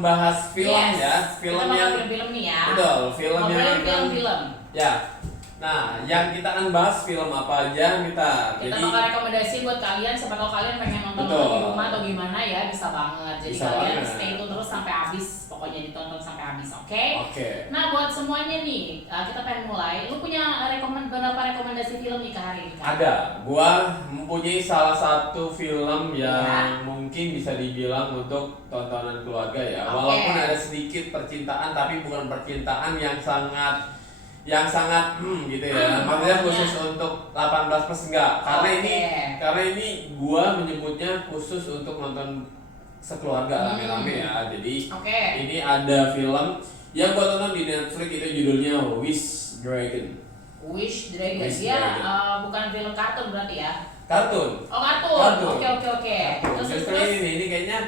membahas film ya, film yang film nih ya. betul, film yang film. Ya. Nah, yang kita akan bahas film apa aja kita. Kita bakal rekomendasi buat kalian, siapa tahu kalian pengen nonton di rumah atau gimana ya, bisa banget. Jadi bisa kalian banget. stay tune terus sampai habis, pokoknya ditonton sampai habis, oke? Oke. Nah, buat semuanya nih, kita pengen mulai. Lu punya beberapa rekomendasi film nih ke hari ini? Ada, gua mempunyai salah satu film yang mungkin bisa dibilang untuk tontonan keluarga ya. Walaupun ada sedikit percintaan, tapi bukan percintaan yang sangat gitu ya. Maksudnya khusus untuk 18 plus enggak. Karena ini gua menyebutnya khusus untuk nonton sekeluarga rame-rame ya. Jadi ini ada film yang gua tonton di Netflix, itu judulnya Wish Dragon. Wish Dragon. Bukan film kartun berarti ya? Kartun. Oh, kartun. Oke. Terus ini kayaknya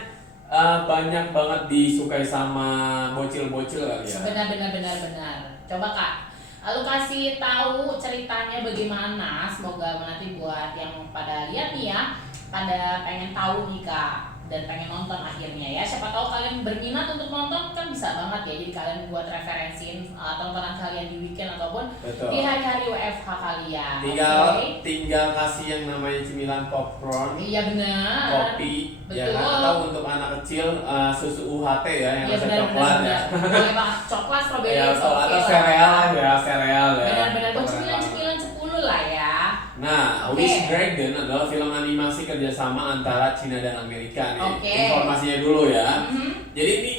banyak banget disukai sama bocil-bocil kali ya. Benar. Coba Kak, lu kasih tahu ceritanya bagaimana. Semoga nanti buat yang pada lihat nih ya, pada pengen tahu nih Kak, dan pengen nonton akhirnya ya. Siapa tahu kalian berminat untuk nonton, kan bisa banget ya. Jadi kalian buat referensiin tontonan kalian di weekend ataupun di hari-hari WFH kalian. Tinggal kasih yang namanya cemilan popcorn. Iya benar. Kopi. Ya kan? Atau untuk anak kecil susu UHT ya yang rasa coklat ya. Boleh banget, coklat, strawberry, atau sereal ya. Benar-benar buat cemilan 10 lah ya. Nah, Wish Dragon adalah film animasi kerjasama antara Cina dan Amerika nih. Informasinya dulu ya. Jadi ini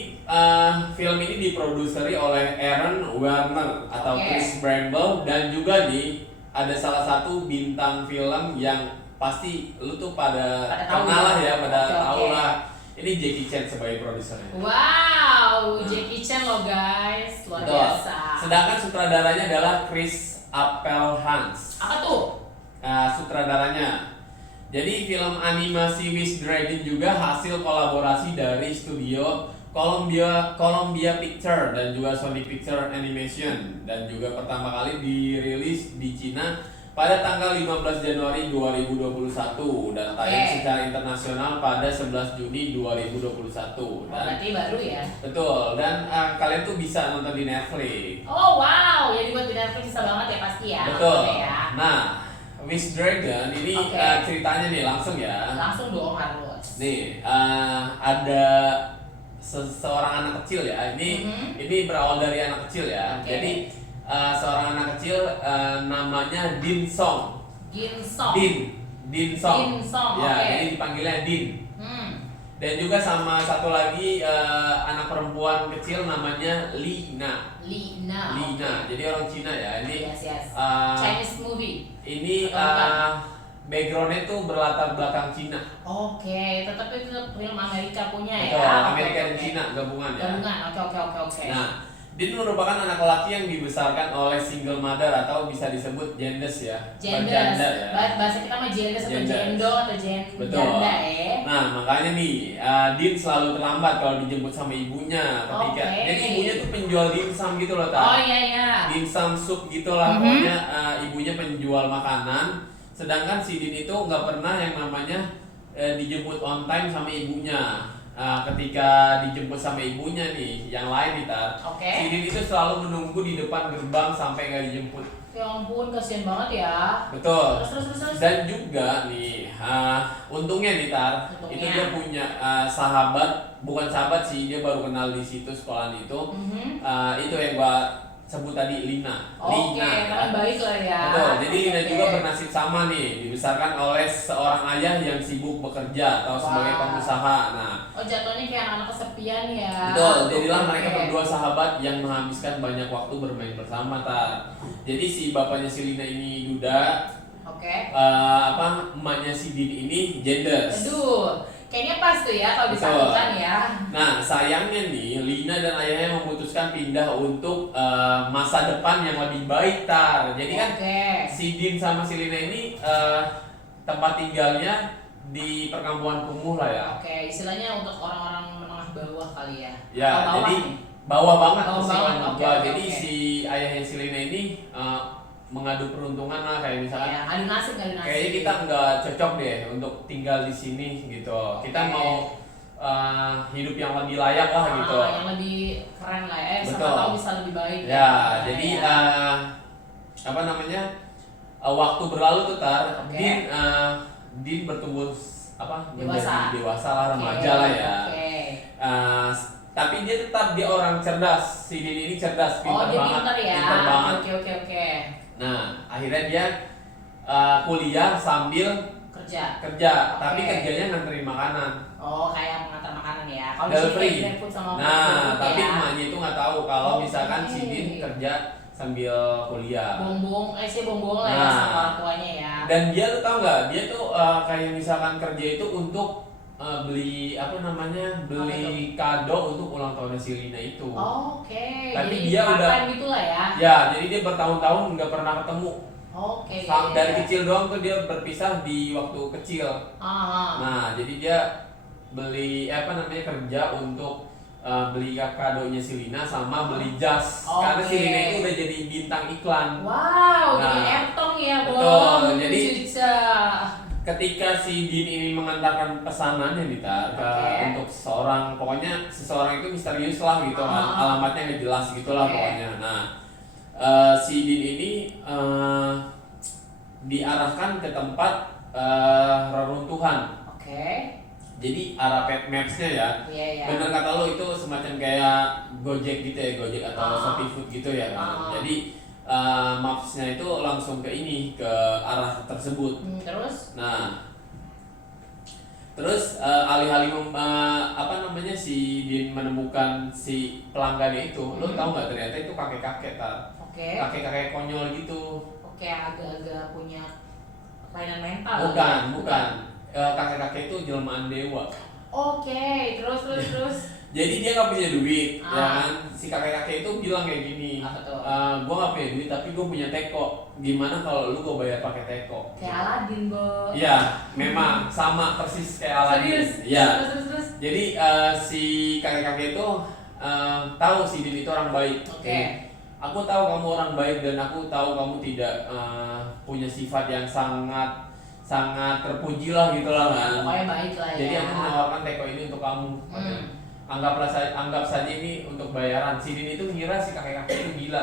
film ini diproduseri oleh Aaron Werner atau Chris Bramble, dan juga nih ada salah satu bintang film yang pasti lu tuh pada kenal lah ya, pada tahu lah. Ini Jackie Chan sebagai produsernya. Wow, Jackie Chan loh guys, luar biasa. Sedangkan sutradaranya adalah Chris Appelhans. Apa tuh? Sutradaranya. Jadi film animasi Wish Dragon juga hasil kolaborasi dari studio Columbia Pictures dan juga Sony Pictures Animation, dan juga pertama kali dirilis di Cina pada tanggal 15 Januari 2021 dan tayang secara internasional pada 11 Juni 2021. Dan berarti baru ya? Betul, dan kalian tuh bisa nonton di Netflix. Oh wow, jadi buat di Netflix bisa banget ya pasti ya. Betul. Nah, Wish Dragon ini ceritanya nih langsung ya. Langsung dong harus. Nih, ada seorang anak kecil ya. Ini berawal dari anak kecil ya. Jadi seorang anak kecil namanya Din Song. Din Song. Ya, jadi dipanggilnya Din. Dan juga sama satu lagi anak perempuan kecil namanya Lina. Jadi orang Cina ya. Ini Chinese movie. Ini backgroundnya tuh berlatar belakang Cina. Tetapi itu film Amerika punya ya. Betul, Amerika dan Cina gabungan ya. Oke. Nah, Din merupakan anak laki yang dibesarkan oleh single mother atau bisa disebut gendes ya. Gendes. Bahasa kita mah gendes atau jendo atau janda ya. Nah, makanya nih Din selalu terlambat kalau dijemput sama ibunya ketika. Jadi ibunya tuh penjual dimsum gitu loh, Oh iya. Dimsum sup gitulah pokoknya, ibunya penjual makanan. Sedangkan si Din itu nggak pernah yang namanya dijemput on time sama ibunya. Ketika dijemput sama ibunya nih, yang lain si Din itu selalu menunggu di depan gerbang sampai nggak dijemput. Ya ampun, kasihan banget ya. Betul. Terus. Dan juga nih, untungnya nih itu dia punya sahabat, bukan sahabat sih, dia baru kenal di situ sekolahan itu. Itu yang gua sebut tadi, Lina. Karena baik lah ya. Betul. Jadi Lina juga bernasib sama nih, dibesarkan oleh seorang ayah yang sibuk bekerja atau sebagai pengusaha. Nah, jatuhnya kayak anak kesepian ya. betul. Jadilah mereka berdua sahabat yang menghabiskan banyak waktu bermain bersama Jadi si bapaknya si Lina ini duda. Emaknya si Din ini genders. Aduh, kayaknya pas tuh ya kalau disatukan ya. Nah, sayangnya nih Lina dan ayahnya memutuskan pindah untuk masa depan yang lebih baik Jadi kan si Din sama si Lina ini tempat tinggalnya di perkampungan kumuh lah ya. Istilahnya untuk orang-orang menengah bawah kali ya. Ya, jadi bawah banget sih kalau Jadi si ayahnya si Lina ini mengadu peruntungan lah, kayak misalkan adu nasib. Kayaknya kita nggak cocok deh untuk tinggal di sini gitu. Kita mau hidup yang lebih layak lah gitu. Yang lebih keren lah ya, siapa Betul. tahu bisa lebih baik Ya, jadi apa namanya, waktu berlalu tuh Tar, Oke. Din bertumbuh Dewasa. menjadi dewasa lah, Oke, remaja lah ya. oke. Tapi dia tetap dia orang cerdas. Si Din ini cerdas, pintar Dia banget, pinter ya. pintar banget. Oke. Nah, akhirnya dia kuliah sambil Kerja. kerja, Oke. tapi kerjanya nganterin makanan. Oh, kayak mengantar makanan ya. Kalau di Delivery. sini kayak food sama Nah, food tapi ya. emaknya itu nggak tahu kalau Oke. misalkan si Din kerja sambil kuliah. Bongbong lah ya Nah. sama orang tuanya ya. Dan dia tuh tahu nggak, dia tuh kayak misalkan kerja itu untuk beli beli kado untuk ulang tahunnya si Lina itu. Oke. Tapi Jadi dia udah part-time gitulah ya. ya, jadi dia bertahun-tahun nggak pernah ketemu. Oke. Dari kecil doang tuh dia berpisah di waktu kecil. Nah, jadi dia beli kerja untuk beli kadonya si Lina sama beli jas. Karena si Oke. Lina itu udah jadi bintang iklan. Wow, Nah, jadi Ertong ya, betul. Bang. Jadi Cica. ketika si Din ini mengantarkan pesanannya untuk seseorang, pokoknya seseorang itu misterius lah gitu kan, alamatnya nggak jelas gitulah pokoknya. Nah, si Din ini diarahkan ke tempat reruntuhan. Oke. Jadi arah mapsnya ya, Iya. bener kata lo itu semacam kayak Gojek gitu ya, Gojek atau Shopee Food gitu ya kan. Jadi mapsnya itu langsung ke arah tersebut. Terus? Nah, terus alih-alih si Din menemukan si pelanggannya itu, lo tau nggak ternyata itu kakek-kakek Oke. kakek-kakek konyol gitu. Oke, agak-agak punya kelainan mental. Bukan. Kakek-kakek itu jelmaan dewa. Oke, terus. Jadi dia nggak punya duit, ya kan? Si kakek-kakek itu bilang kayak gini, Apa tuh? gue nggak punya duit tapi gue punya teko. Gimana kalau lu gue bayar pakai teko? Kayak Aladin, Bo. Iya, memang sama persis kayak Aladin. Serius? Iya. Terus. Jadi si kakek-kakek itu tahu si Din itu orang baik. Oke. Aku tahu kamu orang baik dan aku tahu kamu tidak punya sifat yang sangat terpuji lah gitulah kan. Pokoknya baik lah ya. Jadi aku menawarkan teko ini untuk kamu. Anggap saja ini untuk bayaran. Si Din itu mengira si kakek-kakek itu gila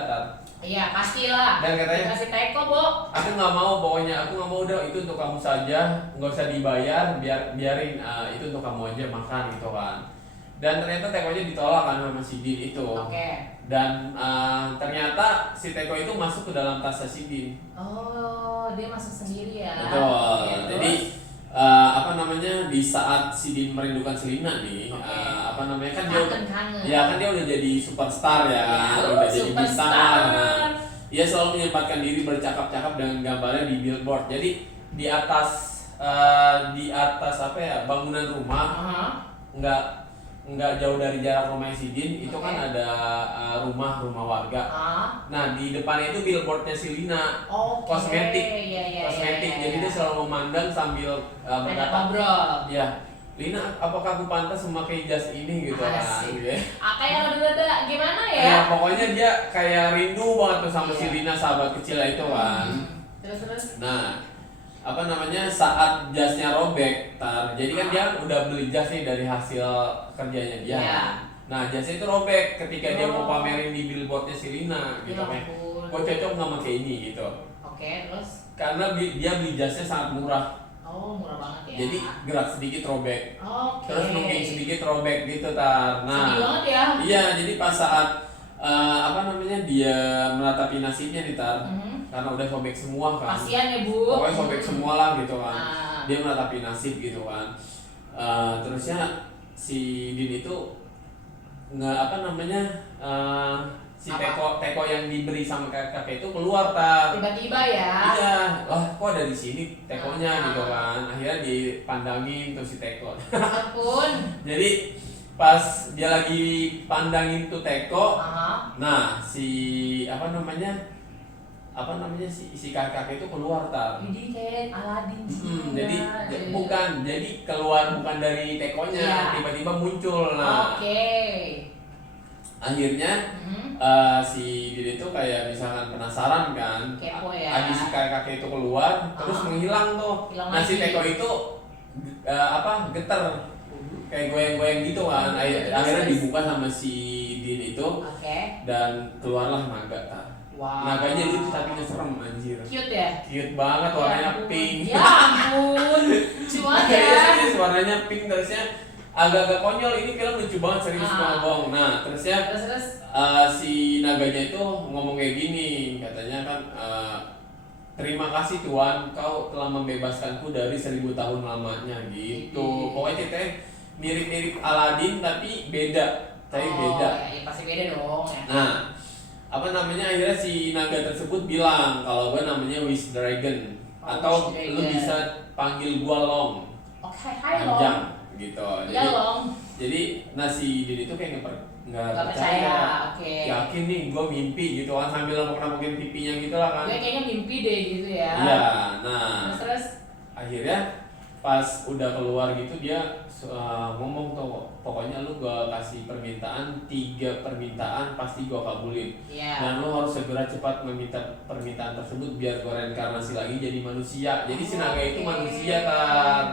Iya, pastilah. Dan katanya, kasih teko, Bo. aku nggak mau, pokoknya aku nggak mau, udah itu untuk kamu saja, nggak usah dibayar, biarin itu untuk kamu aja makan gitu kan. Dan ternyata tekonya ditolak kan sama si Din itu. Oke. Dan ternyata si teko itu masuk ke dalam tasnya si Din. Oh, dia masuk sendiri ya. Betul. Oke, Jadi di saat si Din merindukan si Lina nih, kan dia udah jadi superstar ya, udah jadi bintang lah. Dia selalu menyempatkan diri bercakap-cakap dengan gambarnya di billboard. Jadi di atas bangunan rumah, nggak jauh dari jarak rumah si Din itu kan ada rumah warga. Nah di depannya itu billboardnya si Lina, kosmetik. Jadi dia selalu memandang sambil berkata, ngobrol. ya Lina, apakah aku pantas memakai jas ini gitu kan? Asik. Gitu ya. Kayak rada-rada gimana ya? Ya pokoknya dia kayak rindu banget tuh sama si Lina, sahabat kecil itu kan. Terus. Nah, saat jasnya robek, jadi kan dia udah beli jas nih dari hasil kerjanya dia. Iya. Nah, jasnya itu robek ketika dia mau pamerin di billboardnya si Lina gitu kan. Kok cocok nggak pakai ini gitu. Oke, terus? Karena dia beli jasnya sangat murah. Oh, murah banget ya. Jadi gerak sedikit robek. Oke. Terus nungging sedikit robek gitu Nah, sedih banget ya. Iya, jadi pas saat dia meratapi nasibnya nih karena udah sobek semua kan. Kasian ya, Bu. Pokoknya sobek semua lah gitu kan. Nah. Dia meratapi nasib gitu kan. Terusnya si Din itu si teko yang diberi sama kakek itu keluar tiba-tiba ya. Iya, wah kok ada di sini tekonya gitu kan. Akhirnya dipandangin tuh si teko. Ampun. Jadi pas dia lagi pandangin tuh teko, nah si si kakek itu keluar Jadi kayak Aladin sih. jadi keluar bukan dari tekonya, tiba-tiba muncul. Nah, akhirnya si Din itu kayak misalkan penasaran kan, kepo ya. Adi si kakek itu keluar terus menghilang tuh. Hilang Nah si lagi. teko itu getar. kayak goyang-goyang gitu kan. Akhirnya dibuka sama si Din itu Oke. dan keluarlah naga tar. Wow. Naganya lucu tapi ngeserem anjir. Cute ya? Cute banget, warnanya ampun. pink. Ya ampun. Cuma Iya ya. serius, warnanya pink terusnya agak-agak konyol. Ini film lucu banget, serius nggak bohong. Nah terusnya Terus si naganya itu ngomong kayak gini, katanya kan terima kasih Tuhan, kau telah membebaskanku dari 1000 tahun lamanya gitu. Pokoknya ceritanya mirip-mirip Aladdin tapi beda, beda. Ya pasti beda dong ya. Nah, apa namanya, akhirnya si naga tersebut bilang kalau gue namanya Wish Dragon atau Wish Dragon. lu bisa panggil gua Long. Oke, hai Panjang Long. gitu. Iya Long. Jadi si Din itu kayak nggak percaya. Oke. Yakin nih gue mimpi gitu kan, sambil nempok-nempokin pipinya gitu lah kan. Gue kayaknya mimpi deh gitu ya. Iya, nah Terus akhirnya pas udah keluar gitu dia ngomong tuh, pokoknya lu gua kasih permintaan 3 permintaan pasti gua kabulin. Iya. Dan lu harus segera cepat meminta permintaan tersebut biar gua reinkarnasi lagi jadi manusia. Jadi si naga itu manusia kan.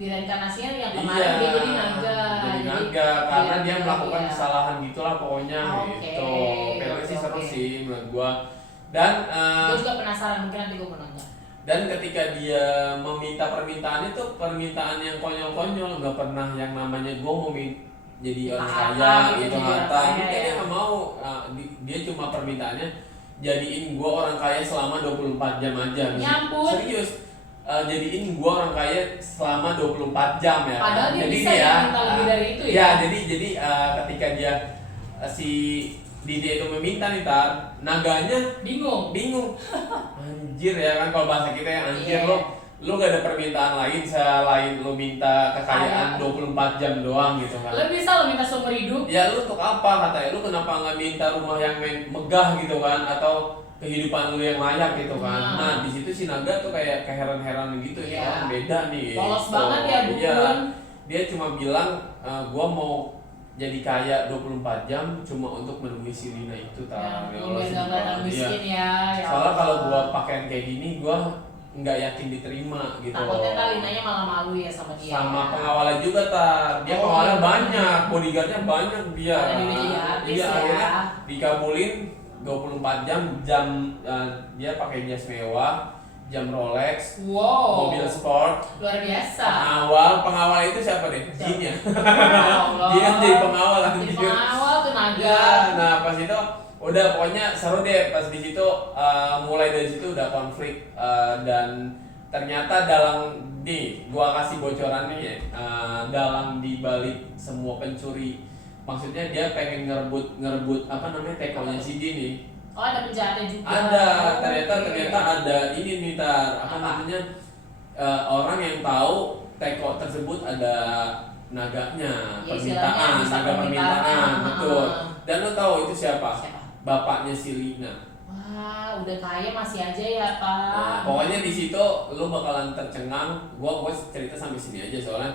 Di reinkarnasinya yang kemarin dia jadi naga. Jadi naga karena iya, dia melakukan iya. kesalahan gitulah pokoknya gitu. Filmnya sih seru sih menurut gua. Dan gue juga penasaran, mungkin nanti gue mau nonton. dan ketika dia meminta permintaan itu permintaan yang konyol-konyol, nggak pernah yang namanya gue mau jadi orang kaya gitu, harta gitu, dia nggak mau. Dia cuma permintaannya jadiin gue orang kaya selama 24 jam aja. Ya ampun. Serius, jadiin gue orang kaya selama 24 jam ya. Padahal dia jadi bisa ya minta lebih dari itu ya. Ya jadi ketika dia si Didi itu meminta nih tar, naganya bingung. Anjir ya kan, kalau bahasa kita ya anjir. Iya. Lu gak ada permintaan lain selain lu minta kekayaan 24 jam doang gitu kan. Lo bisa lo minta seumur hidup. Ya lu untuk apa katanya, lu kenapa nggak minta rumah yang megah gitu kan, atau kehidupan lu yang layak gitu kan. Nah di situ si naga tuh kayak keheran-heran gitu, ini orang beda nih. Polos gitu. banget ya Bun. Iya. Dia cuma bilang gua mau jadi kaya 24 jam cuma untuk menemui si Lina itu Ya, Allah, gue gak kelihatan miskin ya. soalnya kalau gua pakaian kayak gini gua nggak yakin diterima gitu. Takutnya kan Linanya malah malu ya sama dia. Sama pengawalnya juga tar, dia pengawalnya banyak, bodyguardnya banyak dia. Karena dia jadi artis Iya, ya. akhirnya dikabulin 24 jam dia pakai jas mewah, jam Rolex, Wow. mobil sport. Luar biasa. Pengawal itu siapa deh? Jin ya. Ya Allah. Dia jadi pengawal Jadi anjir. pengawal tuh naga. Ya, nah pas itu udah pokoknya seru deh. Pas di situ mulai dari situ udah konflik dan ternyata gua kasih bocorannya ya, dalang di balik semua pencuri, maksudnya dia pengen ngerebut apa namanya tekonya si Din nih. Oh ada penjahatnya juga. Ada, ternyata Oke. ada ini nih tar, apa namanya, orang yang tahu teko tersebut ada naganya, Ya, istilahnya permintaan, bisa naga permintaan, permintaan. betul. Dan lo tahu itu siapa? Siapa? Bapaknya si Lina. Wah udah kaya masih aja ya Pak. Nah, pokoknya di situ lo bakalan tercengang. Gua cerita sampai sini aja soalnya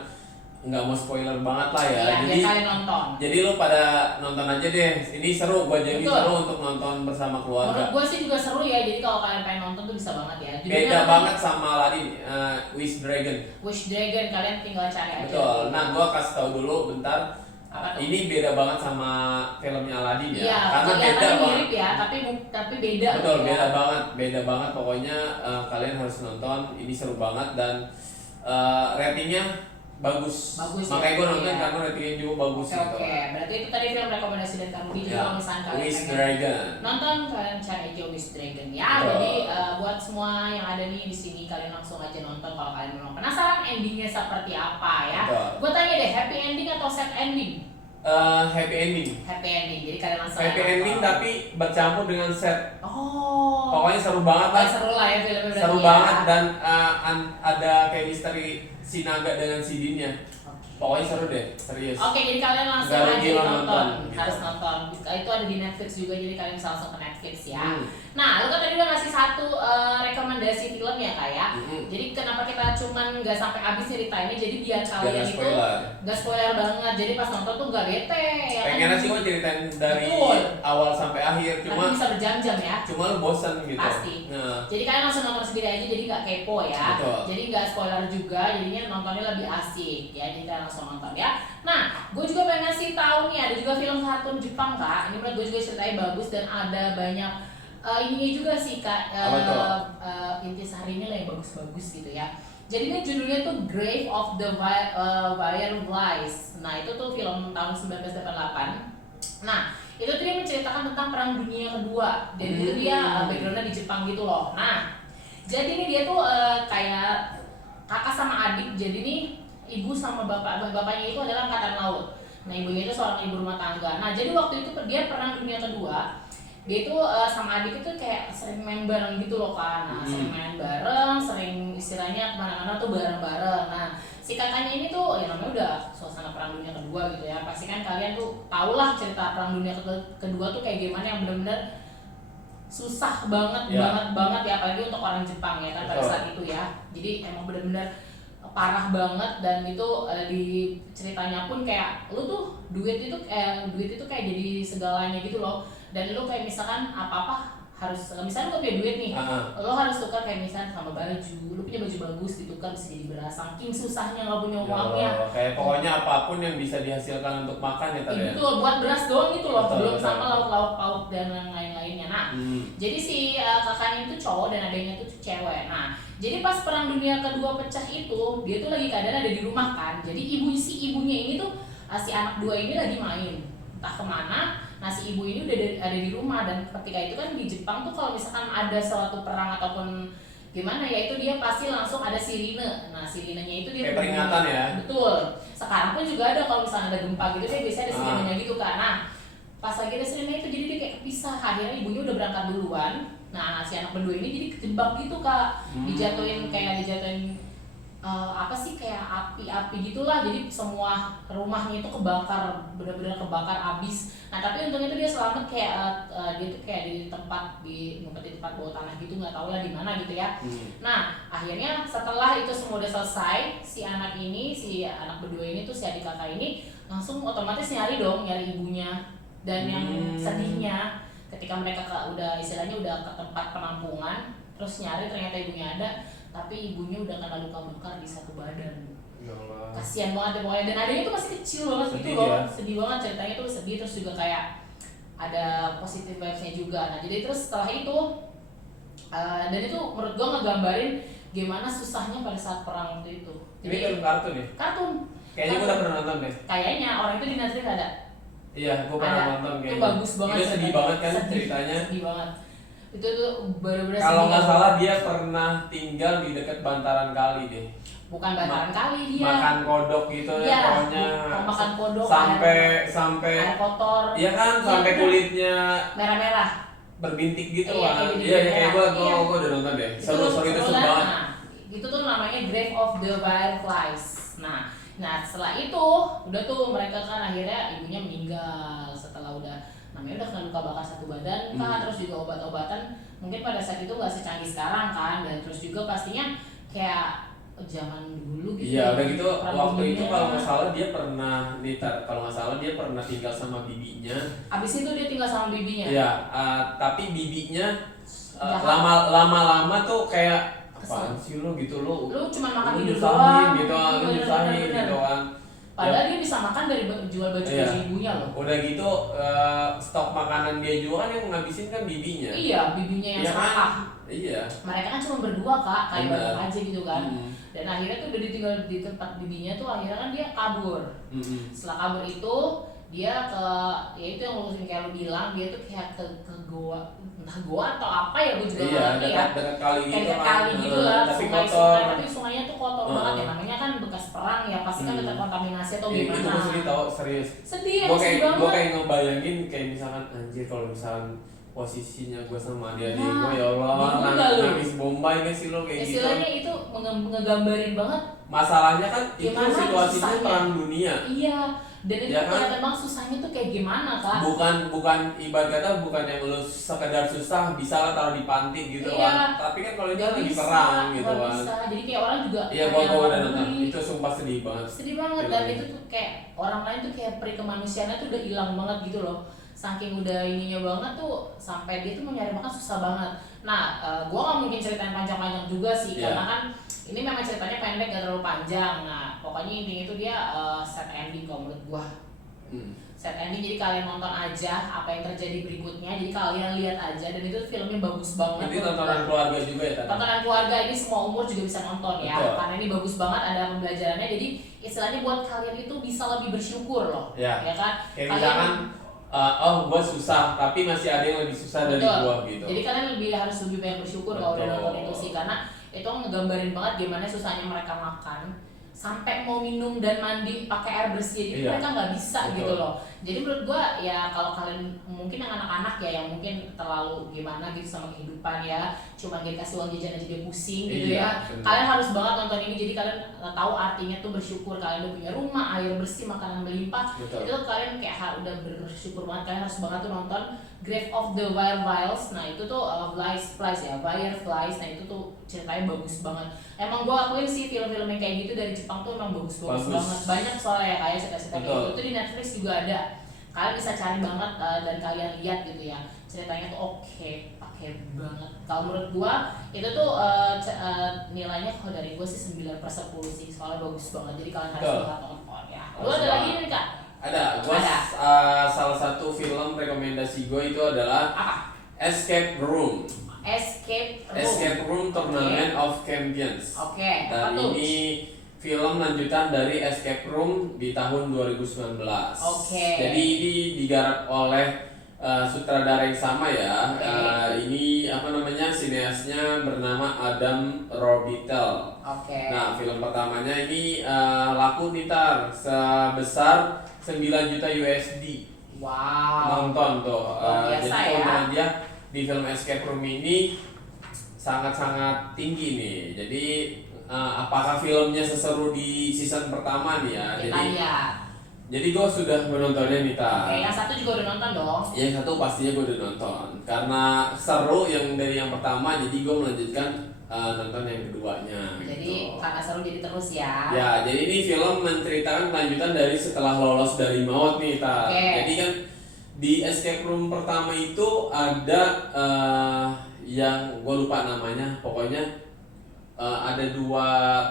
nggak mau spoiler banget lah ya. Iya, Jadi biar kalian nonton. Jadi lu pada nonton aja deh. Ini seru, gua jadi Betul. seru untuk nonton bersama Menurut keluarga. gue sih juga seru ya, jadi kalau kalian pengen nonton tuh bisa banget ya. Judulnya Beda apa banget nih? sama Aladdin, Wish Dragon. Wish Dragon, kalian tinggal cari aja. Betul. Nah, gua kasih tahu dulu bentar. Apa tuh? Ini beda banget sama filmnya Aladdin ya. Iya, Karena beda kelihatannya banget. mirip ya, tapi beda. Betul, gitu ya. beda banget. Pokoknya kalian harus nonton. Ini seru banget dan ratingnya bagus. Bagus Makanya ya, gua nonton iya. karena ratingnya juga bagus Oke, gitu. oke. Berarti itu tadi film rekomendasi dari Kang Budi. Jadi Ya, kalau misalnya kalian Wish pengen Dragon. nonton, kalian cari aja Wish Dragon ya. Betul. Jadi buat semua yang ada nih di sini, kalian langsung aja nonton kalau kalian memang penasaran endingnya seperti apa ya. Betul. Gue tanya deh, happy ending atau sad ending? Happy ending. Happy ending. Jadi kalian langsung Happy aja ending nonton. tapi bercampur dengan set. Oh. Pokoknya seru banget lah. Seru lah ya filmnya berarti Seru ya. banget dan ada kayak misteri si naga dengan si Dinnya. Pokoknya seru deh, serius. Oke, jadi kalian langsung Nggak aja rugi lah nonton. nonton, gitu. Harus nonton. Itu ada di Netflix juga, jadi kalian bisa langsung ke Netflix ya. Hmm. Nah, lu kan tadi udah ngasih kasih satu rekomendasi film ya Kak ya. Jadi kenapa kita cuman nggak sampai habis ceritainnya, jadi biar kalian itu nggak spoiler banget, jadi pas nonton tuh nggak bete ya kan. Pengennya sih gue ceritain dari awal sampai akhir, cuma bisa berjam-jam ya. Cuma lu bosan gitu. Pasti. Nah. Jadi kalian langsung nonton sendiri aja, jadi nggak kepo ya. Betul. Jadi nggak spoiler juga, jadinya nontonnya lebih asik ya. Jadi kalian langsung nonton ya. Nah, gue juga pengen ngasih tahu nih, ada juga film kartun Jepang Kak. Ini menurut gue juga ceritanya bagus dan ada banyak ininya juga sih Kak. Intisarinya lah yang bagus-bagus gitu ya. Jadi ini judulnya tuh Grave of the Fireflies. Nah itu tuh film tahun 1988. Nah itu tuh dia menceritakan tentang Perang Dunia Kedua. Dan itu dia backgroundnya di Jepang gitu loh. Nah jadi ini dia tuh kayak kakak sama adik. Jadi nih ibu sama bapaknya itu adalah angkatan laut. Nah ibunya itu seorang ibu rumah tangga. Nah jadi waktu itu dia Perang Dunia Kedua, dia itu sama adik itu kayak sering main bareng gitu loh kan. Nah sering main bareng, sering istilahnya kemana-mana tuh bareng-bareng. Nah si kakaknya ini tuh ya namanya udah suasana Perang Dunia Kedua gitu ya. Pasti kan kalian tuh tau lah cerita Perang Dunia Kedua tuh kayak gimana, yang bener-bener susah banget banget ya, apalagi untuk orang Jepang ya kan pada saat itu ya. Jadi emang bener-bener parah banget. Dan itu di ceritanya pun kayak lu tuh duit itu kayak jadi segalanya gitu loh. Dan lu kayak misalkan apa-apa harus, misalnya lu punya duit nih, lo harus tukar kayak misalnya sama baju, lu punya baju bagus ditukar bisa jadi beras, saking susahnya nggak punya uangnya. Kayak pokoknya apapun yang bisa dihasilkan untuk makan ya tadi. Betul, buat beras doang itu loh, belum sama lauk-lauk pauk dan yang lain-lainnya. Nah, jadi si kakaknya itu cowok dan adanya itu cewek. Nah, jadi pas Perang Dunia Kedua pecah itu, dia tuh lagi keadaan ada di rumah kan. Jadi ibunya ini tuh si anak dua ini lagi main entah kemana. Nah si ibu ini udah ada di rumah, dan ketika itu kan di Jepang tuh kalau misalkan ada suatu perang ataupun gimana ya, itu dia pasti langsung ada sirine. Nah sirinenya itu dia kayak peringatan ya. Betul. Sekarang pun juga ada kalau misalnya ada gempa gitu, dia biasanya ada sirinenya gitu kan. Nah pas lagi ada sirine itu jadi dia kayak kepisah. Akhirnya ibunya udah berangkat duluan. Nah si anak berdua ini jadi kejebak gitu Kak. Dijatuhin apa sih kayak api-api gitulah. Jadi semua rumahnya itu kebakar, benar-benar kebakar abis. Nah tapi untungnya itu dia selamat, kayak dia tuh kayak di tempat ngumpet di tempat bawah tanah gitu, nggak tahu lah di mana gitu ya. Nah akhirnya setelah itu semua udah selesai, si anak berdua ini tuh, si adik kakak ini langsung otomatis nyari ibunya. Dan yang sedihnya ketika mereka udah istilahnya udah ke tempat penampungan, terus nyari ternyata ibunya ada, tapi ibunya udah kena luka bakar di satu badan. Kasian banget ya pokoknya. Dan adanya tuh masih kecil banget gitu loh. Sedih banget ceritanya tuh, sedih, terus juga kayak ada positive vibes-nya juga. Nah jadi terus setelah itu dan itu menurut gua ngegambarin gimana susahnya pada saat perang waktu itu. Jadi film kartun ya? Kartun. Kayaknya gua udah pernah nonton deh. Kayaknya orang itu di Netflix ada. Iya, gua pernah nonton kayaknya. Itu bagus banget. Itu sedih banget kan ceritanya. Sedih banget. Itu tuh bener-bener kalau nggak salah dia pernah tinggal di dekat bantaran kali deh. Bukan bantaran kali dia. Makan kodok gitu ya pokoknya. Makan kodok. Sampai air kotor. Iya kan, sampai kulitnya merah-merah. Berbintik gitu kan. Iya kayak gua udah nonton deh. Seru itu seru banget. Nah, itu tuh namanya Grave of the Fireflies. Nah setelah itu udah tuh mereka kan akhirnya ibunya meninggal setelah udah namanya udah kena luka bakar satu badan kan, terus juga obat-obatan mungkin pada saat itu nggak secanggih sekarang kan, dan terus juga pastinya kayak zaman dulu gitu. Iya udah gitu waktu itu kalau nggak salah dia pernah tinggal sama bibinya. Abis itu dia tinggal sama bibinya. Iya, tapi bibinya lama-lama tuh kayak apaan sih lu gitu, lu cuma makan tidur doang gitu, lu nyusahin gitu kan. Padahal dia bisa makan dari jual baju ibunya loh. Udah gitu stok makanan dia juga kan yang ngabisin kan bibinya. Iya, bibinya yang salah. Iya. Mereka kan cuma berdua Kak, kayak bareng aja gitu kan. Dan akhirnya tuh udah ditinggal di tempat bibinya tuh, akhirnya kan dia kabur. Setelah kabur itu dia ya itu yang ngurusin kayak lu bilang, dia tuh kayak ke goa, entah goa atau apa ya, gue juga nggak ngerti ya. Dekat kali gitu kayak kali gitu lah, sungai, tapi sungainya tuh kotor banget ya, namanya kan bekas perang ya, pasti kan terkontaminasi atau gimana. Itu gue sedih tau, serius. Sedih banget. Gue kayak ngebayangin kayak misalkan anjir kalau misalkan posisinya gue sama dia gue, ya Allah, nangis Bombay gak sih lo kayak gitu. Istilahnya itu ngegambarin banget masalahnya kan itu gimana situasinya susahnya. perang dunia. Iya, Dan itu Ya kan? kelihatan banget susahnya tuh kayak gimana Kak. Bukan ibarat kata bukan yang lu sekedar susah bisa lah taruh di panti gitu Iya. kan. Tapi kan kalau ini Gak lagi bisa, perang gitu gak kan. bisa. Jadi kayak orang juga Iya, kayak gua udah nonton. ngeri. Itu sumpah sedih banget. Sedih banget, dan itu tuh kayak orang lain tuh kayak peri kemanusiaannya tuh udah hilang banget gitu loh. Saking udah ininya banget tuh sampai dia tuh mau nyari makan susah banget. Nah, gua nggak mungkin ceritain panjang-panjang juga sih, Iya. karena kan ini memang ceritanya pendek gak terlalu panjang. Nah, pokoknya intinya itu dia set ending kalau menurut gua. Set ending, jadi kalian nonton aja apa yang terjadi berikutnya, jadi kalian lihat aja, dan itu filmnya bagus banget. Ini tontonan keluarga juga ya tadi. Tontonan keluarga, ini semua umur juga bisa nonton ya. Betul. Karena ini bagus banget, ada pembelajarannya, jadi istilahnya buat kalian itu bisa lebih bersyukur loh. Ya. Ya kan? Kayak misalkan oh gua susah tapi masih ada yang lebih susah dari Betul. gua gitu. Jadi kalian harus lebih banyak bersyukur kalau udah Betul. nonton itu sih, karena itu ngegambarin banget gimana susahnya mereka makan, sampai mau minum dan mandi pakai air bersih, jadi Iya. mereka nggak bisa. Betul. Gitu loh. Jadi menurut gua ya kalau kalian mungkin yang anak-anak ya yang mungkin terlalu gimana gitu sama kehidupan ya, cuma dikasih uang jajan aja dia pusing gitu Iya, ya. bener. Kalian harus banget nonton ini, jadi kalian tahu artinya tuh bersyukur, kalian udah punya rumah, air bersih, makanan melimpah. Betul. Itu kalian kayak udah bersyukur banget. Kalian harus banget tuh nonton Grave of the Fireflies. Nah itu tuh flies ya, Fireflies. Nah itu tuh ceritanya bagus banget. Emang gua akuin sih film-film yang kayak gitu dari Jepang tuh emang bagus banget. Banyak soalnya ya kayak cerita-cerita kayak gitu. Itu di Netflix juga ada. Kalian bisa cari banget dan kalian lihat gitu ya. Ceritanya tuh oke banget. Kalau menurut gua itu tuh nilainya kalau dari gua sih 9/10 sih. Soalnya bagus banget. Jadi kalian harus Betul. banget nonton ya. Lu Harus ada banget. lagi nih Kak? Ada. Gua Ada. salah satu film rekomendasi gue itu adalah Apa? Escape Room. Escape Room. Escape Room Tournament of Champions. Oke, apa Dan tuh? ini film lanjutan dari Escape Room di tahun 2019. Oke. Jadi ini digarap oleh sutradara yang sama ya. Oke. Ini apa namanya, sineasnya bernama Adam Robitel. Oke. Nah, film pertamanya ini laku nih Tar, sebesar 9 juta USD. Wow. Nonton tuh. Luar Jadi biasa ya. keuntungan dia di film Escape Room ini sangat-sangat tinggi nih. Jadi apakah filmnya seseru di season pertama nih ya? Kita lihat. Jadi gue sudah menontonnya nih Tar. Oke, yang satu juga udah nonton dong. Yang satu pastinya gue udah nonton karena seru yang dari yang pertama, jadi gue melanjutkan nonton yang keduanya. Jadi gitu. karena seru jadi terus ya. Ya, jadi ini film menceritakan kelanjutan dari setelah lolos dari maut nih, Ta. Oke. Jadi kan di Escape Room pertama itu ada yang gue lupa namanya, pokoknya ada 2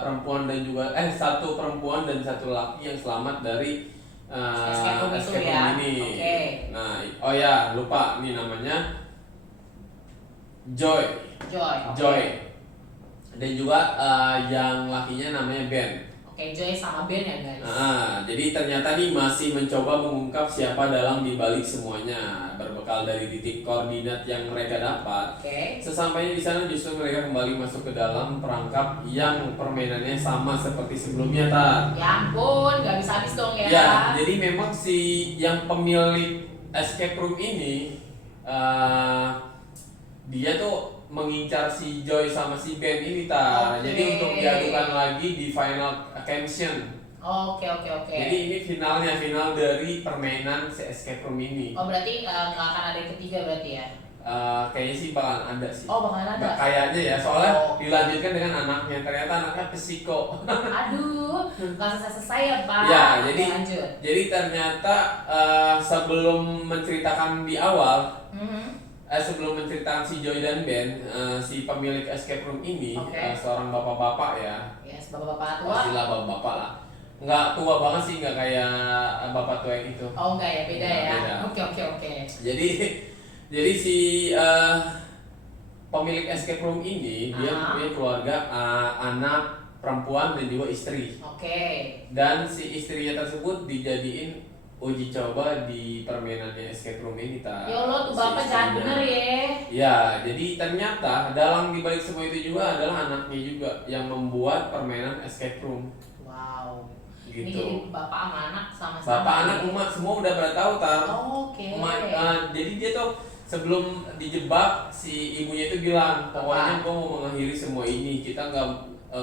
perempuan dan juga satu perempuan dan satu laki yang selamat dari Escape Room itu Escape ya. Room ini. Oke. Nah, oh ya lupa nih namanya Joy. Joy. Oke. Joy. Dan juga yang lakinya namanya Ben. Oke, Joy sama Ben ya guys. Jadi ternyata nih masih mencoba mengungkap siapa dalang dibalik semuanya. Berbekal dari titik koordinat yang mereka dapat, Oke. sesampainya di sana justru mereka kembali masuk ke dalam perangkap yang permainannya sama seperti sebelumnya, Ta. Ya ampun, gak bisa habis dong ya. Ya, jadi memang si yang pemilik Escape Room ini dia tuh mengincar si Joy sama si Ben ini, Ta. Oke. Jadi untuk diadukan lagi di final action. Oke. Jadi ini final dari permainan si Escape Room ini. Oh berarti nggak akan ada yang ketiga berarti ya? Kayaknya sih bakalan ada sih. Oh bakalan ada. Nggak kayaknya ya, soalnya Oh. dilanjutkan dengan anaknya. Ternyata anaknya psiko. Aduh, nggak selesai ya Pak. Ya, Oke, jadi lanjut. jadi ternyata sebelum menceritakan di awal, sebelum menceritakan si Joy dan Ben, si pemilik Escape Room ini Oke. seorang bapak-bapak ya. Yes, bapak-bapak tua. Pastilah bapak-bapak lah. Nggak tua banget sih, nggak kayak bapak tua yang itu. Oh enggak ya, beda Nggak, ya. beda. Oke. Jadi si pemilik Escape Room ini dia punya keluarga, anak, perempuan dan juga istri. Oke. Dan si istrinya tersebut dijadiin uji coba di permainannya Escape Room ini, Ta. Ya Allah, tuh Si bapak jahat istrinya. bener ya. Ya, jadi ternyata dalam dibalik semua itu juga adalah anaknya juga yang membuat permainan Escape Room. Wow. Gitu. Ini jadi bapak sama anak sama-sama. Bapak, ya? anak, emak semua udah pada tahu, Ta. Oke. Jadi dia tuh sebelum dijebak, si ibunya itu bilang, pokoknya gue mau mengakhiri semua ini, kita nggak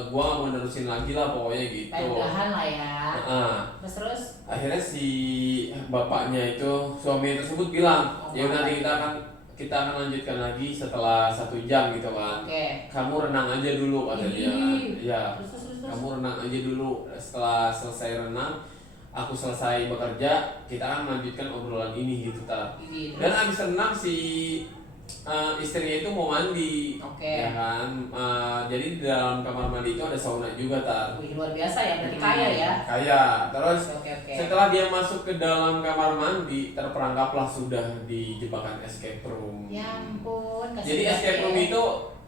gua nggak mau nerusin lagi lah pokoknya gitu. Udahan lah ya. Nah, Terus akhirnya si bapaknya itu suami tersebut bilang, ya udah nanti kita akan lanjutkan lagi setelah 1 jam gitu kan. oke. Kamu renang aja dulu kata dia. Ih. Ya, Terus. kamu renang aja dulu. Setelah selesai renang, aku selesai bekerja, kita akan melanjutkan obrolan ini gitu ta. Ini, Dan terus. abis renang si istrinya itu mau mandi, Oke. ya kan. Jadi di dalam kamar mandi itu ada sauna juga tar. Wih, luar biasa ya, berarti kaya ya. Kaya. Terus Oke. setelah dia masuk ke dalam kamar mandi, terperangkaplah sudah di jebakan escape room. Ya ampun, kasih Jadi lihat escape ya. room itu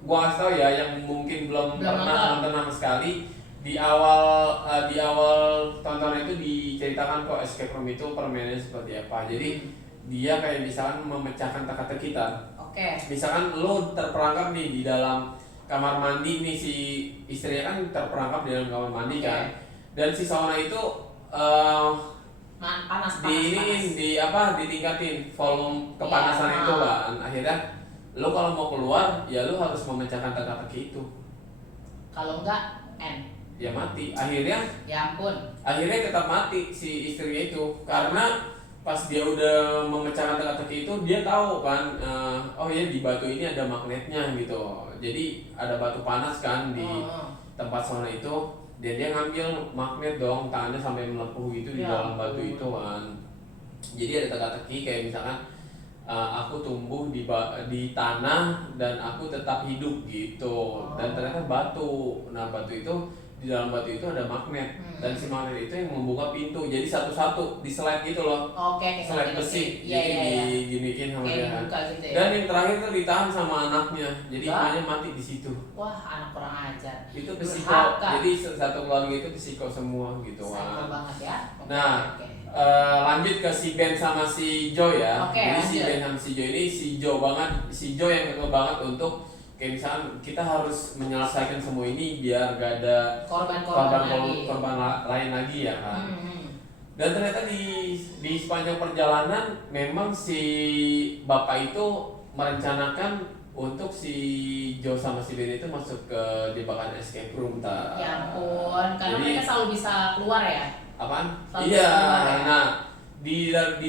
gua kasih tau ya yang mungkin belum Belum pernah nonton. nonton sama sekali. Di awal tontonan itu diceritakan kok escape room itu permainannya seperti apa. Jadi dia kayak misalkan memecahkan teka-teki kita. Oke. Misalkan lo terperangkap nih di dalam kamar mandi nih, si istrinya kan terperangkap di dalam kamar mandi kan. Dan si sauna itu Panas. ditingkatin volume kepanasan Iya, itu kan. Akhirnya lo kalau mau keluar ya lo harus memecahkan teka-teki itu. Kalau enggak, Ya mati. Akhirnya ya ampun. tetap mati si istrinya itu karena pas dia udah memecahkan teka-teki itu dia tahu kan, oh ya di batu ini ada magnetnya gitu. Jadi ada batu panas kan di tempat sauna itu, dia ngambil magnet dong, tangannya sampai melepuh gitu di Ya dalam batu ampun. itu kan. Jadi ada teka-teki kayak misalkan aku tumbuh di tanah dan aku tetap hidup gitu. Dan ternyata batu. Nah, batu itu di dalam batu itu ada magnet dan si magnet itu yang membuka pintu. Jadi satu-satu di slide gitu loh. Oke, Slide besi. Iya. Jadi diginikin sama Kayak dia kan. dibuka gitu ya. Dan yang terakhir tuh ditahan sama anaknya. Jadi Lah? emaknya mati di situ. Wah, anak kurang ajar. Itu psiko. Durhaka. Jadi satu keluarga itu psiko semua gitu Sayang kan. banget ya. Nah, Oke. lanjut ke si Ben sama si Joe ya. Oke, Jadi si lanjut. Ben sama si Joe ini si Joe yang kekeh banget untuk kayak misalkan kita harus menyelesaikan semua ini biar gak ada korban lagi. korban lain lagi ya kan. Hmm. Dan ternyata di sepanjang perjalanan memang si bapak itu merencanakan untuk si Joe sama si Ben itu masuk ke jebakan escape room ta. Ya ampun, karena Jadi- mereka selalu bisa keluar ya. Apaan? Selalu Iya. keluar ya? Nah, di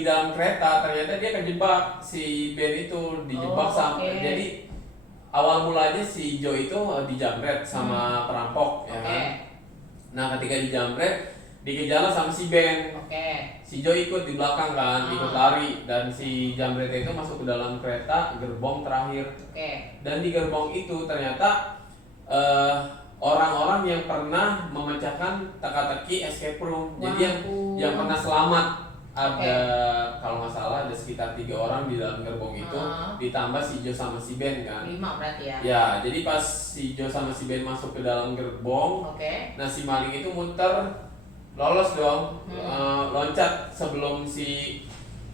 dalam kereta ternyata dia kejebak, si Ben itu dijebak oke. jadi awal mulanya si Joe itu dijamret sama perampok ya Oke. kan. Nah, ketika dijamret dikejar sama si Ben. Oke. Si Joe ikut di belakang kan, ikut lari dan si jamret itu masuk ke dalam kereta gerbong terakhir. Oke. Dan di gerbong itu ternyata orang-orang yang pernah memecahkan teka-teki escape room. Jadi yang pernah selamat ada kalau nggak salah ada sekitar 3 orang di dalam gerbong itu, ditambah si Joe sama si Ben kan. 5 berarti ya. Ya, jadi pas si Joe sama si Ben masuk ke dalam gerbong, Oke. nah si maling itu muter, lolos dong, loncat sebelum si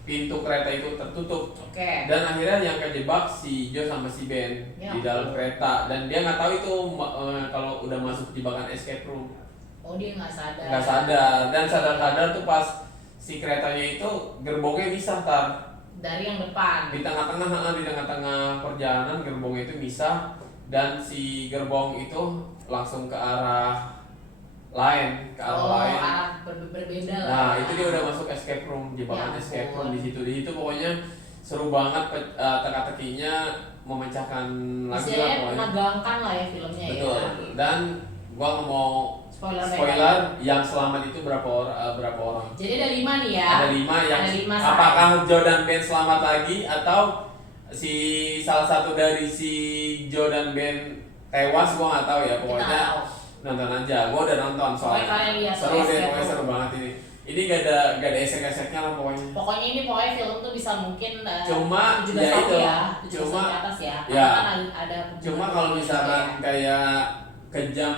pintu kereta itu tertutup. Oke. Dan akhirnya yang kejebak si Joe sama si Ben Ya di dalam kereta dan dia nggak tahu itu kalau udah masuk jebakan escape room. Oh, dia nggak sadar. Nggak sadar dan sadar tuh pas si keretanya itu gerbongnya misah tar. Dari yang depan. Di tengah-tengah perjalanan gerbong itu misah dan si gerbong itu langsung ke arah lain, Arah berbeda lah. Nah, itu dia udah masuk escape room, jebakan Ya escape room ampun. di situ pokoknya seru banget teka-tekinya memecahkan lagi lah Istilahnya pokoknya. menegangkan lah ya filmnya. Betul. Ya. Dan gua nggak mau spoiler yang selamat itu berapa orang. Jadi ada 5 nih ya. Ada 5 yang Ada 5 apakah Joe dan Ben selamat lagi atau si salah satu dari si Joe dan Ben tewas, gua nggak tahu ya pokoknya. Kita tahu. Nonton aja, gua udah nonton Pokoknya kalian lihat seru deh, escape pokoknya room. seru banget ini. Ini gak ada esek-eseknya lah pokoknya. Pokoknya film tuh bisa mungkin Cuma 17 ya tahun itu, ya, 17 cuma tahun ke atas ya. ya. Karena kan ada Cuma kalau misalkan kayak kejam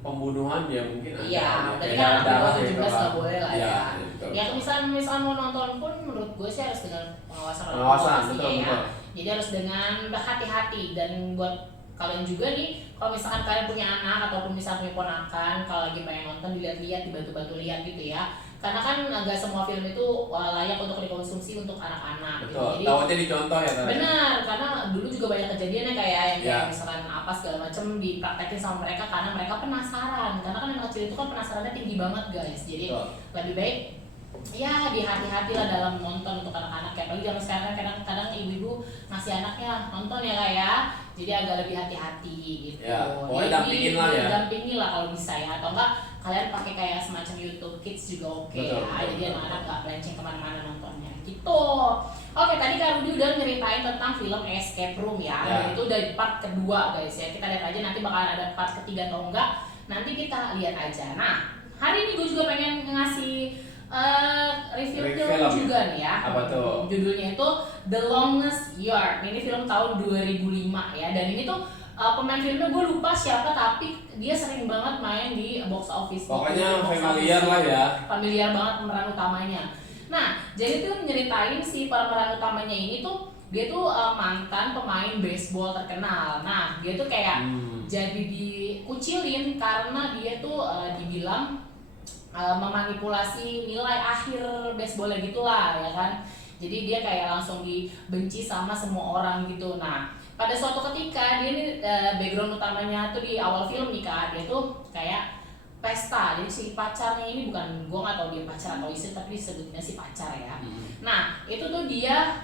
pembunuhan ya mungkin ada. Iya, tapi kayak kan anak darah bawah gitu 17 kan. nggak boleh lah Iya, ya. betul. Ya misalkan mau nonton pun menurut gue sih harus dengan pengawasan orang tua Pengawasan, pastinya ya. betul. Jadi harus dengan hati-hati dan buat kalian juga nih, kalau misalkan kalian punya anak ataupun misalnya punya ponakan, kalau lagi pengen nonton dilihat-lihat, dibantu-bantu lihat gitu ya. karena kan nggak semua film itu layak untuk dikonsumsi untuk anak-anak gitu. Betul. Jadi Takutnya dicontoh ya tadi. benar, karena dulu juga banyak kejadiannya kayak yang Ya. kayak misalkan apa segala macam dipraktekin sama mereka karena mereka penasaran. Karena kan anak kecil itu kan penasarannya tinggi banget guys. Jadi Betul. lebih baik ya hati-hati lah dalam nonton untuk anak-anak. Kayak apalagi zaman sekarang kadang-kadang ibu-ibu ngasih anaknya nonton ya kak ya. Jadi agak lebih hati-hati gitu. Ya, pokoknya Jadi, dampingin lah ya. dampingi lah kalau bisa ya, atau enggak kalian pakai kayak semacam YouTube Kids juga oke Betul, ya. betul, Jadi betul. anak-anak nggak melenceng kemana-mana nontonnya gitu. Oke, tadi Kak Rudi udah nyeritain tentang film Escape Room ya. Ya. Dan itu udah di part kedua guys ya. Kita lihat aja nanti bakalan ada part ketiga atau enggak. Nanti kita lihat aja. Nah, hari ini gue juga pengen ngasih review film juga nih ya. Apa tuh? Judulnya itu The Longest Yard. Ini film tahun 2005 ya. Dan ini tuh pemain filmnya gue lupa siapa, tapi dia sering banget main di box office. Pokoknya Box familiar office. lah ya. Familiar banget pemeran utamanya. Nah, jadi tuh nyeritain si pemeran utamanya ini tuh dia tuh mantan pemain baseball terkenal. Nah, dia tuh kayak jadi dikucilin karena dia tuh dibilang memanipulasi nilai akhir baseballnya gitulah ya kan. Jadi dia kayak langsung dibenci sama semua orang gitu. Nah, pada suatu ketika dia ini background utamanya tuh di awal film nih Kak, dia tuh kayak pesta. Jadi si pacarnya ini bukan, gue gak tau dia pacar atau istri, tapi disebutnya si pacar ya. Nah, itu tuh dia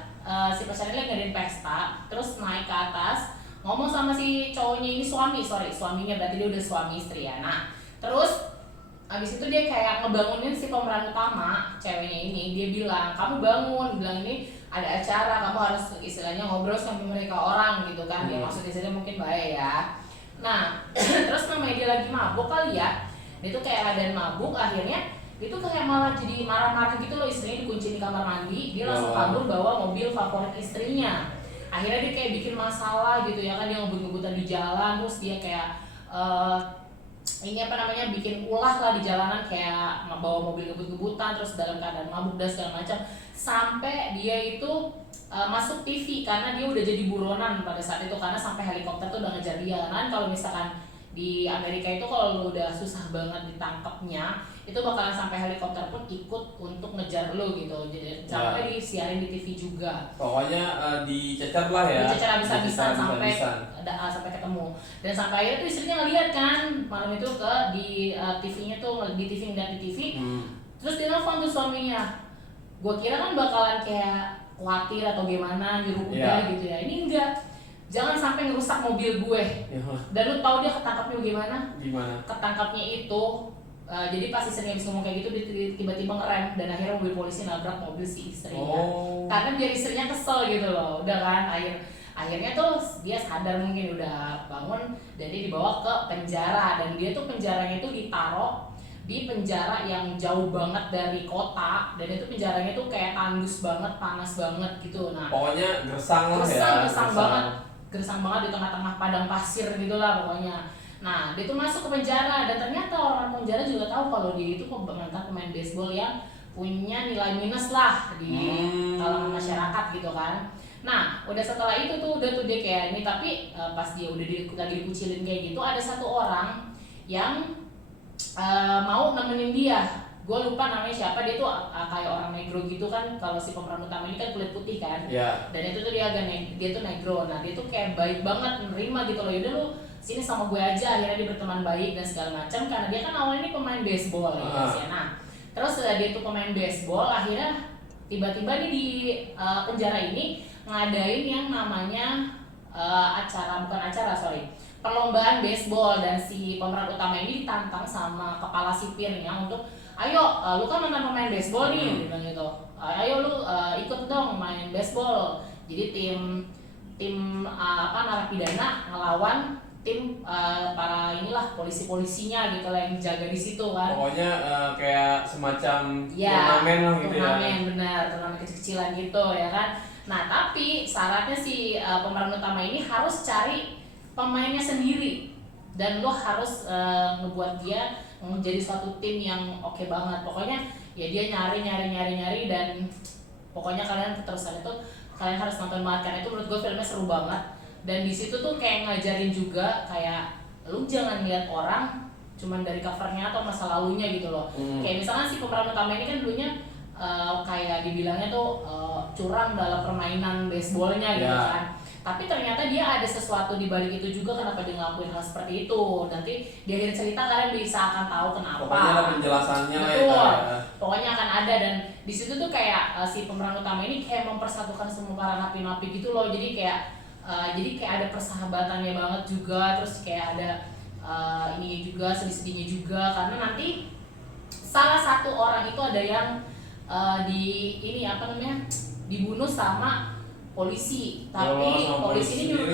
si pacarnya lagi ngadain pesta, terus naik ke atas ngomong sama si cowoknya ini suaminya, berarti dia udah suami istri ya. Nah, terus abis itu dia kayak ngebangunin si pemeran utama ceweknya ini. Dia bilang, kamu bangun, bilang ini ada acara, kamu harus istilahnya ngobrol sama mereka orang gitu kan. Dia maksud istilahnya mungkin baik ya. Nah terus namanya dia lagi mabuk kali ya, dia tuh kayak ada mabuk, akhirnya dia tuh kayak malah jadi marah-marah gitu loh. Istrinya dikunci di kamar mandi, dia langsung kabur bawa mobil favorit istrinya. Akhirnya dia kayak bikin masalah gitu ya kan, dia ngebut-ngebutan di jalan, terus dia kayak ini apa namanya, bikin ulah lah di jalanan, kayak bawa mobil ngebut-ngebutan terus dalam keadaan mabuk dan segala macam, sampai dia itu masuk TV karena dia udah jadi buronan pada saat itu, karena sampai helikopter tuh udah ngejar dia. Kan kalau misalkan di Amerika itu kalau lu udah susah banget ditangkapnya, itu bakalan sampai helikopter pun ikut untuk ngejar lu gitu. Jadi sampai disiarin di TV juga. Pokoknya dicecer lah ya. Dicecer habis-habisan sampai habis-habisan. sampai ketemu. Dan sampai akhirnya tuh istrinya ngeliat kan malam itu ke di TV-nya tuh, di TV ngeliat di TV. Terus dia nelfon tuh suaminya. Gua kira kan bakalan kayak khawatir atau gimana, nyuruh udah gitu ya. Ini enggak. Jangan sampai ngerusak mobil gue. Dan lu tahu dia ketangkapnya gimana? Gimana? Ketangkapnya itu jadi pas istrinya habis ngomong kayak gitu, dia tiba-tiba ngerem dan akhirnya mobil polisi nabrak mobil si istrinya. Karena biar istrinya kesel gitu loh. Udah kan akhirnya tuh dia sadar, mungkin udah bangun, dan dia dibawa ke penjara. Dan dia tuh penjaranya tuh ditaruh di penjara yang jauh banget dari kota, dan itu penjaranya tuh kayak tandus banget, panas banget gitu. Nah, pokoknya gersang lah ya. Gersang banget di tengah-tengah padang pasir gitulah pokoknya. Nah, dia tuh masuk ke penjara, dan ternyata orang penjara juga tahu kalau dia itu mantan pemain baseball yang punya nilai minus lah di kalangan masyarakat gitu kan. Nah, udah setelah itu tuh udah tuh dia kayak ini, tapi pas dia udah lagi dikucilin kayak gitu, ada satu orang yang mau nemenin dia. Gue lupa namanya siapa, dia tuh kayak orang negro gitu kan. Kalau si pemeran utama ini kan kulit putih kan. Dan itu tuh dia tuh negro. Nah, dia tuh kayak baik banget, nerima gitu loh. Yaudah lu sini sama gue aja. Akhirnya dia berteman baik dan segala macam, karena dia kan awalnya ini pemain baseball ya guys ya. Nah, terus dia tuh pemain baseball, akhirnya tiba-tiba nih di penjara ini ngadain yang namanya perlombaan baseball. Dan si pemeran utama ini ditantang sama kepala sipirnya untuk, ayo lu kan mantan pemain baseball nih, dia bilang gitu, ayo lu ikut dong main baseball. Jadi tim narapidana ngelawan tim para inilah polisi-polisinya gitu lah yang jaga di situ kan. Pokoknya kayak semacam turnamen lah gitu ya. Benar, turnamen kecil-kecilan gitu ya kan. Nah, tapi syaratnya si pemeran utama ini harus cari pemainnya sendiri, dan lo harus ngebuat dia menjadi suatu tim yang oke banget. Pokoknya ya dia nyari dan pokoknya kalian keterusan itu kalian harus nonton banget, karena itu menurut gue filmnya seru banget. Dan di situ tuh kayak ngajarin juga kayak lu jangan lihat orang cuman dari covernya atau masa lalunya gitu loh. Kayak misalkan si pemeran utama ini kan dulunya kayak dibilangnya tuh curang dalam permainan baseballnya gitu kan. Tapi ternyata dia ada sesuatu di balik itu juga kenapa dia ngelakuin hal seperti itu. Nanti di akhir cerita kalian bisa akan tahu kenapa. Pokoknya ada penjelasannya lah betul. ya. Pokoknya akan ada, dan di situ tuh kayak si pemeran utama ini kayak mempersatukan semua para napi-napi gitu loh. Jadi kayak ada persahabatannya banget juga, terus kayak ada ini juga sedih-sedihnya juga karena nanti salah satu orang itu ada yang dibunuh sama polisi, tapi polisi ini nyuruh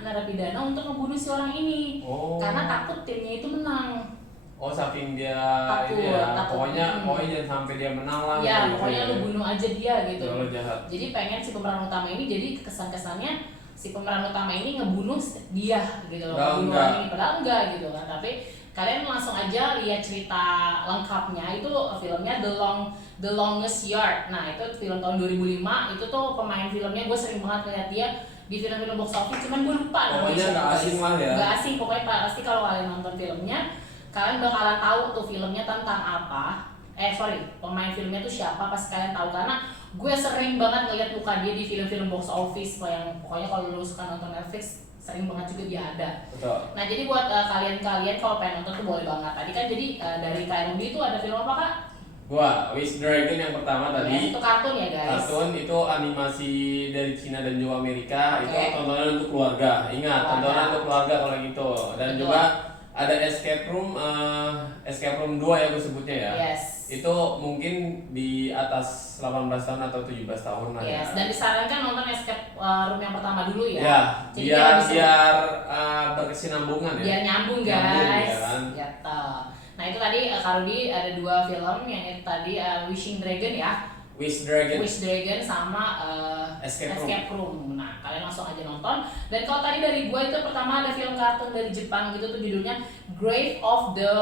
narapidana untuk membunuh si orang ini karena takut timnya itu menang. Saking dia takut. Pokoknya jangan sampai dia menang lah. Ya, pokoknya lu bunuh aja dia gitu. Jahat. Jadi pengen si pemeran utama ini, jadi kesan-kesannya si pemeran utama ini ngebunuh dia gitu loh, ngebunuh orang ini, padahal enggak gitu kan. Tapi kalian langsung aja lihat cerita lengkapnya, itu filmnya The Longest Yard. Nah itu film tahun 2005, itu tuh pemain filmnya gue sering banget lihat dia di film-film box office, cuman gue lupa namanya. Pokoknya gak asing lah ya. Gak asing, pokoknya pasti kalau kalian nonton filmnya, kalian bakalan tahu tuh filmnya tentang apa. Pemain filmnya tuh siapa pas kalian tahu, karena gue sering banget ngeliat muka dia di film-film box office yang pokoknya kalau lu suka nonton Netflix sering banget juga dia ada. Betul. Nah jadi buat kalian kalau pengen nonton tuh boleh banget. Tadi kan jadi dari Kak Ruby itu ada film apa Kak? Gua Wish Dragon yang pertama tadi. Yes, itu kartun ya guys. Kartun itu animasi dari Cina dan juga Amerika. Itu tontonan untuk keluarga. Ingat, tontonan untuk keluarga kalau gitu. Dan betul. Juga ada Escape Room 2 ya gue sebutnya ya. Yes. Itu mungkin di atas 18 tahun atau 17 tahun lah ya. Dan disarankan nonton Escape Room yang pertama dulu ya. Ya, jadi biar berkesinambungan ya. Biar nyambung guys. Nyambung, ya kan? Gitu. Nah itu tadi Kak Rudy ada 2 film, yang itu tadi Wishing Dragon ya. Wish Dragon sama Escape Room. Nah kalian langsung aja nonton. Dan kalau tadi dari gue itu pertama ada film kartun dari Jepang gitu tuh judulnya Grave of the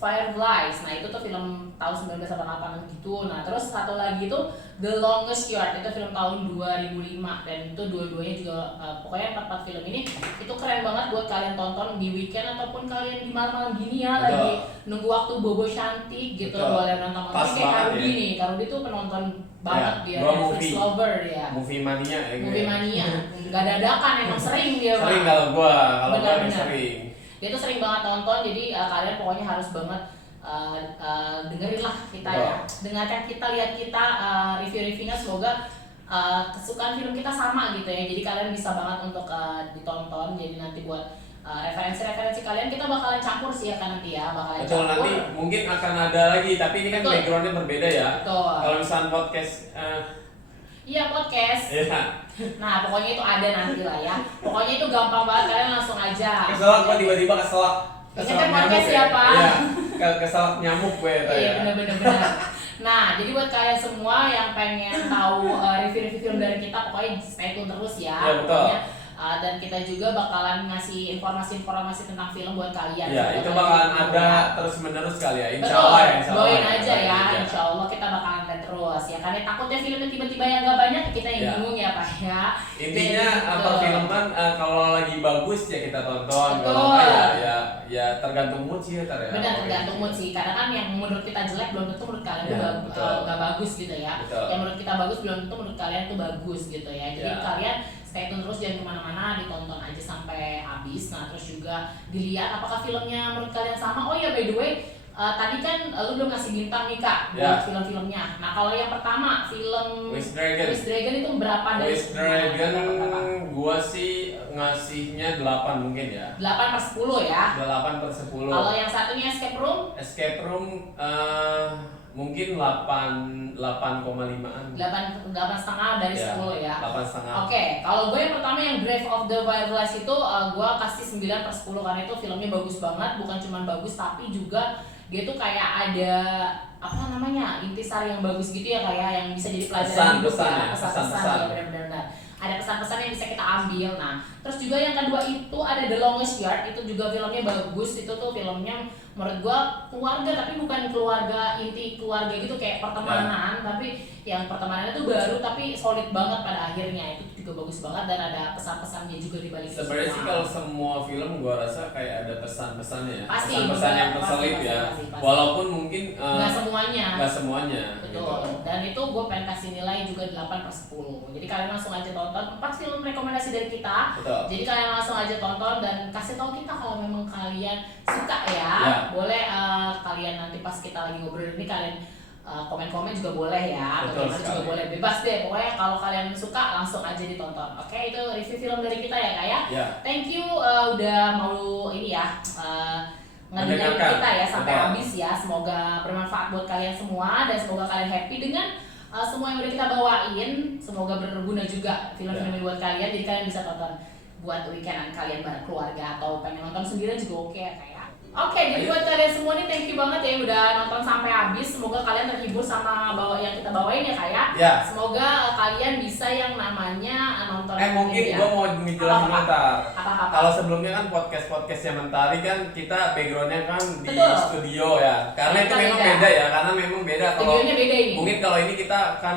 Fireflies. Nah itu tuh film tahun 1988 gitu. Nah terus satu lagi itu The Longest Yard, itu film tahun 2005. Dan itu dua-duanya juga pokoknya 4 film ini itu keren banget buat kalian tonton di weekend ataupun kalian di malam-malam gini ya. Betul. Lagi nunggu waktu bobo cantik gitu. Boleh nonton. Kayak Kak Rudy nih, Kak Rudy tuh penonton banget dia, Netflix lover ya. Movie mania ya. Movie mania. Gak dadakan, emang sering dia. Sering kalau gua sering. Dia tuh sering banget nonton, jadi kalian pokoknya harus banget dengerin lah kita ya. Dengarkan kita, lihat kita review-reviewnya, semoga kesukaan film kita sama gitu ya. Jadi kalian bisa banget untuk ditonton, jadi nanti buat referensi-referensi kalian kita bakalan campur sih ya kan nanti ya. Bakalan betul, campur. nanti mungkin akan ada lagi, tapi ini kan backgroundnya berbeda ya. Betul. Kalau misalnya podcast iya podcast. Iya. Nah pokoknya itu ada nanti lah ya. Pokoknya itu gampang banget, kalian langsung aja. Keselak gua tiba-tiba keselak. Keselak podcast siapa? Iya. Keselak nyamuk gue ya. Iya benar. Nah jadi buat kalian semua yang pengen tahu review-review film dari kita, pokoknya stay tune terus ya. Iya betul. Pokoknya, dan kita juga bakalan ngasih informasi-informasi tentang film buat kalian. Ya, itu bakalan ada terus-menerus kali ya, insya betul, Allah ya. doain aja ya, insya Allah kita bakalan ada terus ya. Karena takutnya filmnya tiba-tiba yang gak banyak, kita yang bingung ya Pak ya. Intinya gitu. perfilman kalau lagi bagus ya kita tonton, betul. Kalau enggak ya tergantung mood sih ya. Benar, tergantung mood sih. Karena kan yang menurut kita jelek belum tentu menurut kalian itu gak bagus gitu ya. Betul. Yang menurut kita bagus belum tentu menurut kalian itu bagus gitu ya. Jadi kalian stay tune terus, jangan kemana-mana, ditonton aja sampai habis. Nah terus juga dilihat apakah filmnya menurut kalian sama. Oh ya by the way, tadi kan lu belum ngasih bintang nih Kak buat film-filmnya. Nah kalau yang pertama film Wish Dragon itu berapa dari Wish Dragon gua sih ngasihnya 8 mungkin ya. 8/10 ya. 8/10. Kalau yang satunya Escape Room mungkin 8,5an. 8,5 dari 10 ya. 8,5. Oke, kalau gue yang pertama yang Grave of the Fireflies itu gue kasih 9/10 karena itu filmnya bagus banget, bukan cuma bagus tapi juga dia tuh kayak ada apa namanya intisari yang bagus gitu ya, kayak yang bisa jadi pelajaran hidup ya, pesan-pesan ya benar-benar. Ada pesan-pesan yang bisa kita ambil. Nah Terus juga yang kedua itu ada The Longest Yard, itu juga filmnya bagus. Itu tuh filmnya menurut gua keluarga, tapi bukan keluarga inti keluarga gitu kayak pertemanan, tapi yang pertemanannya tuh baru tapi solid banget pada akhirnya. Itu juga bagus banget dan ada pesan-pesannya juga di balik itu. Sebenarnya sih kalau semua film gua rasa kayak ada pesan-pesannya ya. Pasti, Pesan-pesan yang terselip ya. pasti. Walaupun mungkin Nggak semuanya. nggak semuanya. Betul. Gitu. Dan itu gue pengen kasih nilai juga 8/10. Jadi kalian langsung aja tonton 4 film rekomendasi dari kita. Betul. Jadi kalian langsung aja tonton dan kasih tahu kita kalau memang kalian suka ya. Boleh kalian nanti pas kita lagi ngobrol ini kalian komen-komen juga boleh ya. Betul Bagaimana juga sekali. boleh, bebas deh. Pokoknya kalau kalian suka langsung aja ditonton. Oke, itu review film dari kita ya Kak ya. Ya. Thank you udah mau ini ya. Ngedengerin Mendengarkan. kita ya sampai Betul. habis ya. Semoga bermanfaat buat kalian semua dan semoga kalian happy dengan semua yang udah kita bawain. Semoga berguna juga film-film ini buat kalian. Jadi kalian bisa tonton buat weekendan kalian bareng keluarga atau pengen nonton sendirian juga oke ya kayak. Oke, jadi buat kalian semua nih thank you banget ya yang udah nonton sampai habis. Semoga kalian terhibur sama yang kita bawain ya kayak. Ya. Semoga kalian bisa yang namanya nonton Mungkin ini ya. gua mau ngejelasin Apa-apa? bentar. Apa-apa? Kalau sebelumnya kan podcast yang Mentari kan kita backgroundnya kan di Betul. studio ya. Karena itu Kita memang beda. beda ya. Karena memang beda kalau Videonya beda ini. mungkin kalau ini kita akan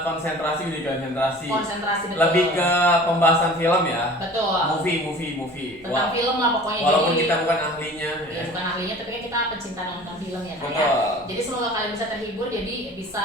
konsentrasi Konsentrasi betul. lebih ke pembahasan film ya. Betul. Movie. Tentang film lah pokoknya. Walaupun Jadi- kita bukan ahlinya. Ya, bukan ahlinya, tapi kan kita pecinta nonton film ya Kak ya. Betul. Jadi semoga kalian bisa terhibur, jadi bisa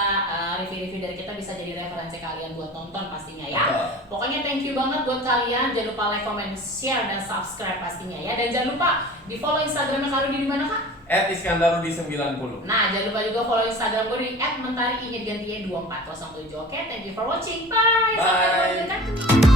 review-review dari kita bisa jadi referensi kalian buat nonton pastinya ya. Betul. Pokoknya thank you banget buat kalian. Jangan lupa like, comment, share, dan subscribe pastinya ya. Dan jangan lupa di follow Instagramnya Kak Rudi di mana Kak? @iskandarudi90. Nah, jangan lupa juga follow Instagram gue di @mentari-nya diganti 2407. Oke, thank you for watching. Bye. Sampai Bye. jumpa.